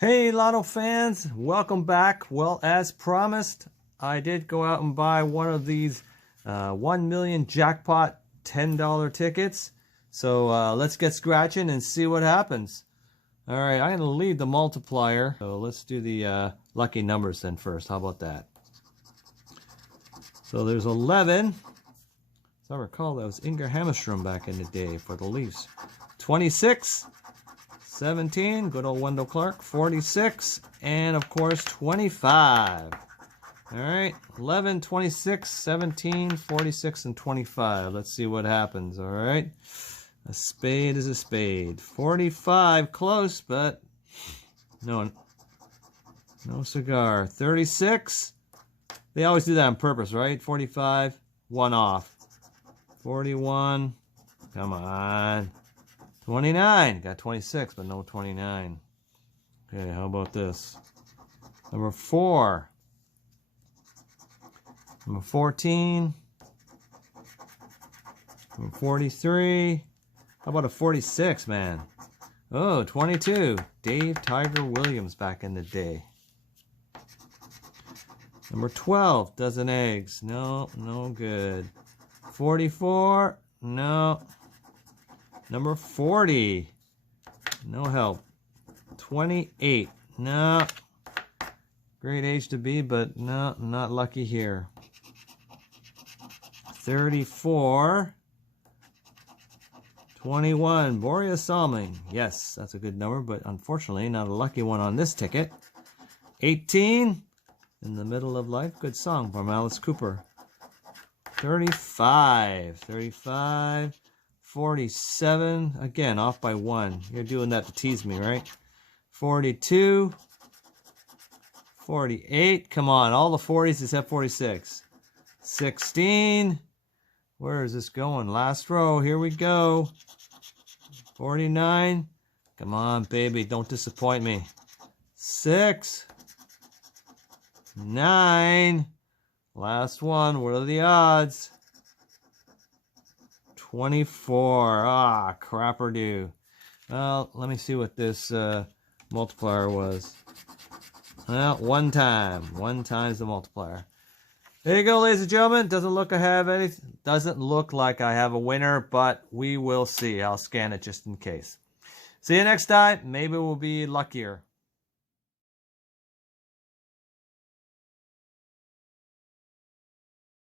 Hey Lotto fans, welcome back. Well, as promised, I did go out and buy one of these 1 million jackpot $10 tickets. So let's get scratching and see what happens. All right, I'm going to leave the multiplier. So let's do the lucky numbers then first. How about that? So there's 11. As I recall, that was Inga Hammerstrom back in the day for the Leafs. 26. 17, good old Wendell Clark, 46, and of course 25. All right, 11, 26, 17, 46, and 25. Let's see what happens, all right? A spade is a spade. 45, close, but no cigar. 36, they always do that on purpose, right? 45, one off. 41, come on. 29, got 26, but no 29. Okay, how about this? Number 4. Number 14. Number 43. How about a 46, man? Oh, 22. Dave Tiger Williams back in the day. Number 12, dozen eggs. No, no good. 44, no. Number 40, no help. 28, no. Great age to be, but no, not lucky here. 34, 21, Boreas Salming. Yes, that's a good number, but unfortunately not a lucky one on this ticket. 18, In the Middle of Life, good song from Alice Cooper. 35, 47, again, off by 1. You're doing that to tease me, right? 42, 48, come on, all the 40s except 46. 16, where is this going? Last row, here we go. 49, come on, baby, don't disappoint me. 6, 9, last one, what are the odds? 24. Ah, crapper-do. Well, let me see what this multiplier was. Well, one times the multiplier. There you go, ladies and gentlemen. Doesn't look like I have a winner, but we will see. I'll scan it just in case. See you next time. Maybe we'll be luckier.